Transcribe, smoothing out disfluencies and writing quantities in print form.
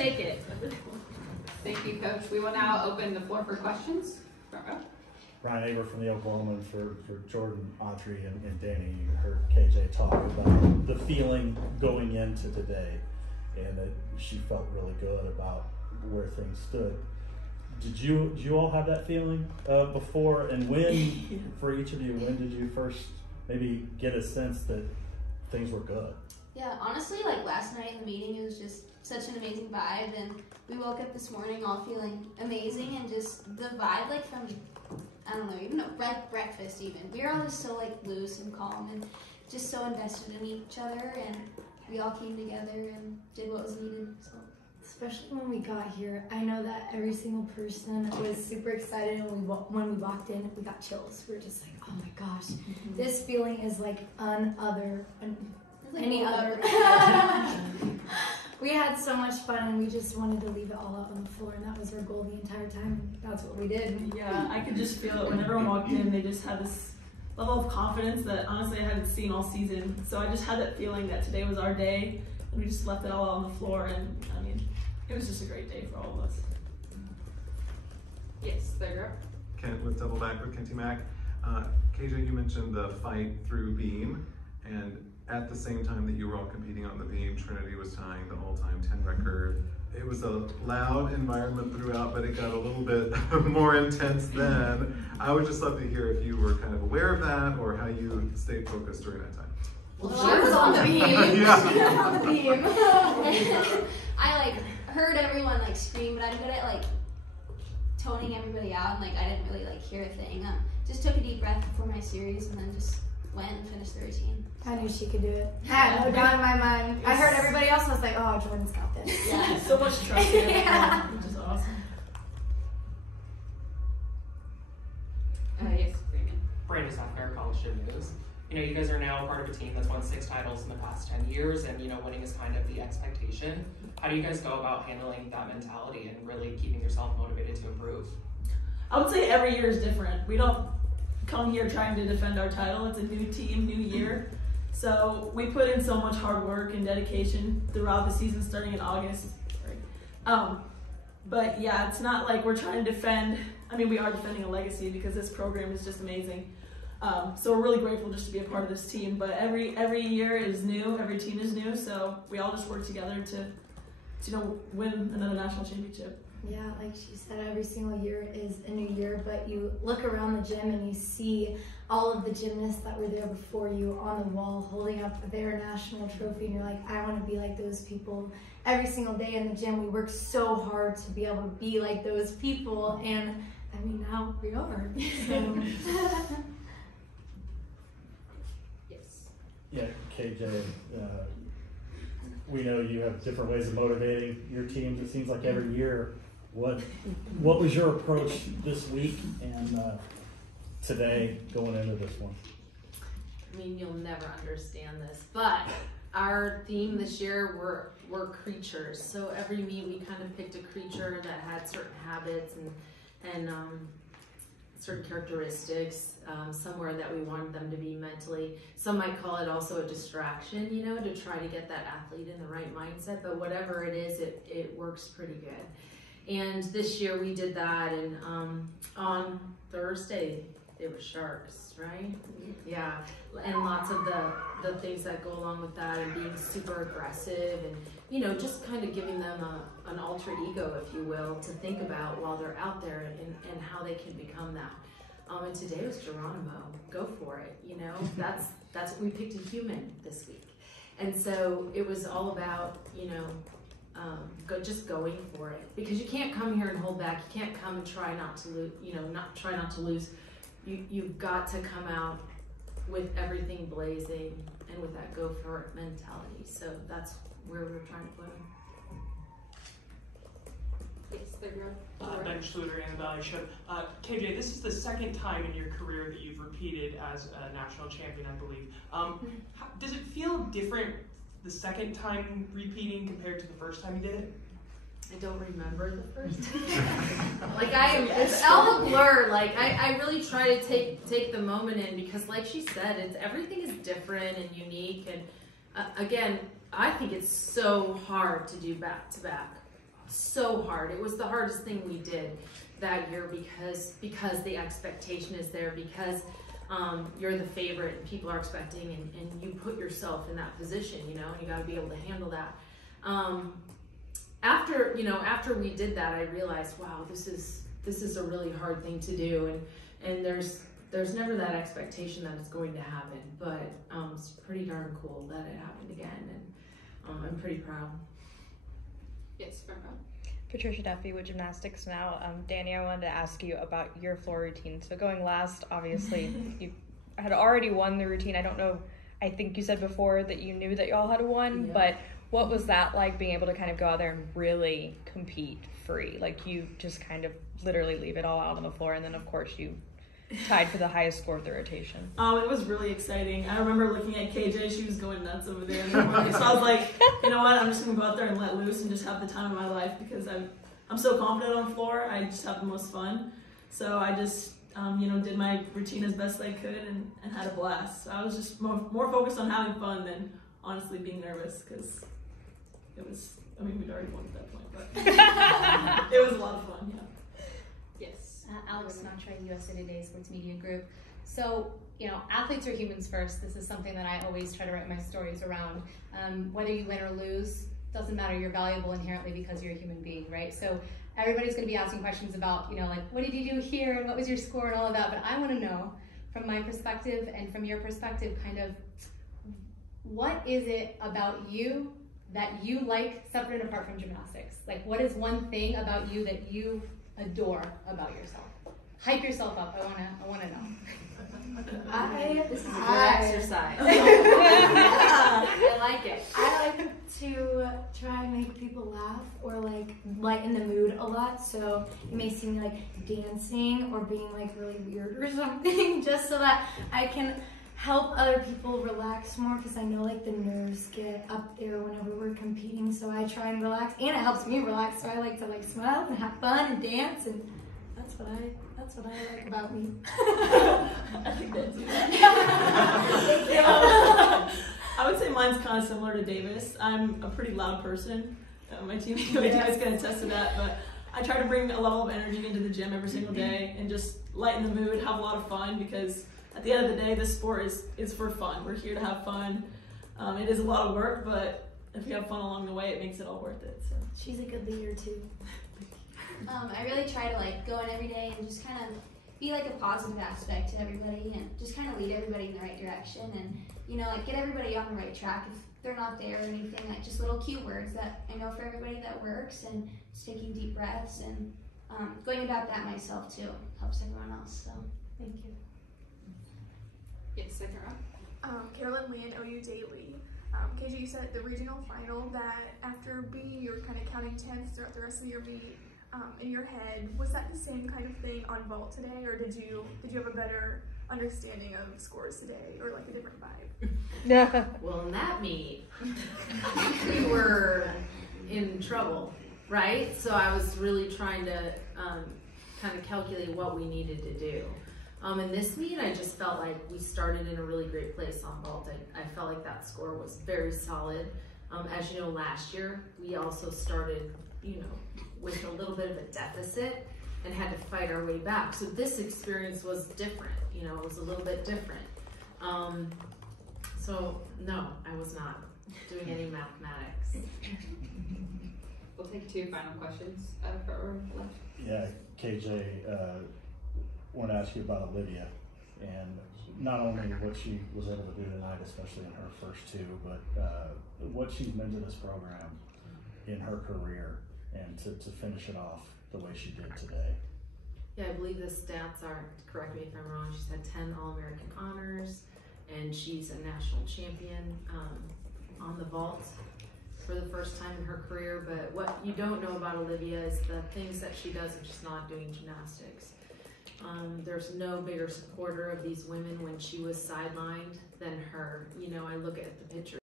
take it. Thank you, Coach. We will now open the floor for questions. Ryan Aber from the Oklahoman for Jordan, Audrey, and Danny. You heard KJ talk about the feeling going into today, and that she felt really good about where things stood. Did you all have that feeling before? And when, for each of you, when did you first maybe get a sense that things were good? Yeah, honestly, like last night in the meeting, it was just such an amazing vibe, and we woke up this morning all feeling amazing, and just the vibe, like from, I don't know, even breakfast even. We were all just so like loose and calm and just so invested in each other, and we all came together and did what was needed. So. Especially when we got here, I know that every single person was super excited, and when we walked in, we got chills. We were just like, oh my gosh, this feeling is like any other. We had so much fun, and we just wanted to leave it all out on the floor, and that was our goal the entire time. That's what we did. Yeah, I could just feel it when everyone walked in. They just had this level of confidence that honestly I hadn't seen all season. So I just had that feeling that today was our day, and we just left it all out on the floor. And I mean, it was just a great day for all of us. Yes, there you go. Kent with Double Back with Kenty Mac. KJ, you mentioned the fight through beam, and at the same time that you were all competing on the beam, Trinity was tying the all-time 10 record. It was a loud environment throughout, but it got a little bit more intense then. I would just love to hear if you were kind of aware of that or how you stayed focused during that time. Well, she was on the beam. Yeah. She was on the beam. I like heard everyone like scream, but I'm good at like toning everybody out, and like I didn't really like hear a thing. Just took a deep breath before my series, and then just went and finished the routine. I knew she could do it. I had no doubt in my mind. I heard everybody else, and I was like, oh, Jordan's got this. Yeah, so much trust in everyone, Yeah. which is awesome. Yes, Brandon. Brandon Software, College Gymnasts. You know, you guys are now part of a team that's won 6 titles in the past 10 years, and, you know, winning is kind of the expectation. How do you guys go about handling that mentality and really keeping yourself motivated to improve? I would say every year is different. We don't come here trying to defend our title. It's a new team, new year. So we put in so much hard work and dedication throughout the season, starting in August. But yeah, it's not like we're trying to defend. I mean, we are defending a legacy because this program is just amazing. So we're really grateful just to be a part of this team. But every year is new, every team is new. So we all just work together to win another national championship. Yeah, like she said, every single year is a new year, but you look around the gym and you see all of the gymnasts that were there before you on the wall holding up their national trophy, and you're like, I want to be like those people. Every single day in the gym, we work so hard to be able to be like those people, and I mean, now we are. So. Yes. Yeah, KJ, we know you have different ways of motivating your teams. It seems like every year. What was your approach this week and today going into this one? I mean, you'll never understand this, but our theme this year were creatures. So every meet we kind of picked a creature that had certain habits and certain characteristics, somewhere that we wanted them to be mentally. Some might call it also a distraction, you know, to try to get that athlete in the right mindset, but whatever it is, it works pretty good. And this year we did that, and on Thursday they were sharks, right? Yeah, and lots of the things that go along with that, and being super aggressive, and you know, just kind of giving them an alter ego, if you will, to think about while they're out there, and how they can become that. And today was Geronimo. Go for it, you know. That's what we picked, a human this week, and so it was all about, you know. Just going for it, because you can't come here and hold back. You can't come and try not to lose. You know, try not to lose. You've got to come out with everything blazing and with that go for it mentality. So that's where we were trying to put them. Yes, there you go. Ben Schluter and the Valley Show. KJ, this is the second time in your career that you've repeated as a national champion, I believe. Does it feel different the second time repeating compared to the first time you did it? I don't remember the first time. Like it's all a blur. Like I really try to take the moment in, because like she said, everything is different and unique. And again, I think it's so hard to do back to back so hard. It was the hardest thing we did that year because the expectation is there, because you're the favorite and people are expecting, and you put yourself in that position, you know, and you got to be able to handle that. After we did that, I realized, wow, this is a really hard thing to do, and there's never that expectation that it's going to happen, but it's pretty darn cool that it happened again, and I'm pretty proud. Yes, front row. Patricia Duffy with gymnastics now. Danny, I wanted to ask you about your floor routine. So going last, obviously, you had already won the routine. I don't know, I think you said before that you knew that y'all had won, Yeah. but what was that like, being able to kind of go out there and really compete free? Like, you just kind of literally leave it all out on the floor, and then of course you tied for the highest score of the rotation. It was really exciting. I remember looking at KJ, she was going nuts over there in the morning. So I was like, you know what, I'm just gonna go out there and let loose and just have the time of my life, because I'm so confident on the floor. I just have the most fun. So I just did my routine as best I could and had a blast. So I was just more focused on having fun than honestly being nervous, because we'd already won at that point, but it was a lot of fun, yeah. Yes. Alex Sinatra, USA Today Sports Media Group. So, athletes are humans first. This is something that I always try to write my stories around. Whether you win or lose, doesn't matter. You're valuable inherently because you're a human being, right? So everybody's going to be asking questions about, like, what did you do here and what was your score and all of that. But I want to know, from my perspective and from your perspective, kind of, what is it about you that you like separate and apart from gymnastics? Like, what is one thing about you that you adore about yourself? Hype yourself up. I want to know. This is a good exercise. I like it. I like to try and make people laugh or like lighten the mood a lot. So you may see me like dancing or being like really weird or something, just so that I can help other people relax more, because I know like the nerves get up there whenever we're competing. So I try and relax, and it helps me relax. So I like to like smile and have fun and dance, and that's what I like about me. I think that's I would say mine's kind of similar to Davis. I'm a pretty loud person. My teammates can attest to that, but I try to bring a level of energy into the gym every single day and just lighten the mood, have a lot of fun, because at the end of the day, this sport is for fun. We're here to have fun. It is a lot of work, but if you have fun along the way, it makes it all worth it. So She's a good leader too. I really try to like go in every day and just kind of be like a positive aspect to everybody, and just kind of lead everybody in the right direction, and like get everybody on the right track if they're not there or anything. Like just little cue words that I know for everybody that works, and just taking deep breaths and going about that myself too helps everyone else. So thank you. Yes, second row. Carolyn Lee and OU Daily. KJ, you said at the regional final that after B, you were kind of counting tenths throughout the rest of your meet in your head. Was that the same kind of thing on vault today, or did you have a better understanding of scores today, or like a different vibe? Well, in that meet, we were in trouble, right? So I was really trying to kind of calculate what we needed to do. In this meet, I just felt like we started in a really great place on vault. I felt like that score was very solid. As you know, last year, we also started, with a little bit of a deficit and had to fight our way back. So this experience was different, it was a little bit different. So no, I was not doing any mathematics. We'll take two final questions for left. Yeah, KJ, want to ask you about Olivia, and not only what she was able to do tonight, especially in her first two, but what she's meant to this program in her career, and to finish it off the way she did today. Yeah, I believe the stats are, correct me if I'm wrong, she's had 10 All-American honors, and she's a national champion on the vault for the first time in her career. But what you don't know about Olivia is the things that she does if she's not doing gymnastics. There's no bigger supporter of these women when she was sidelined than her. I look at the picture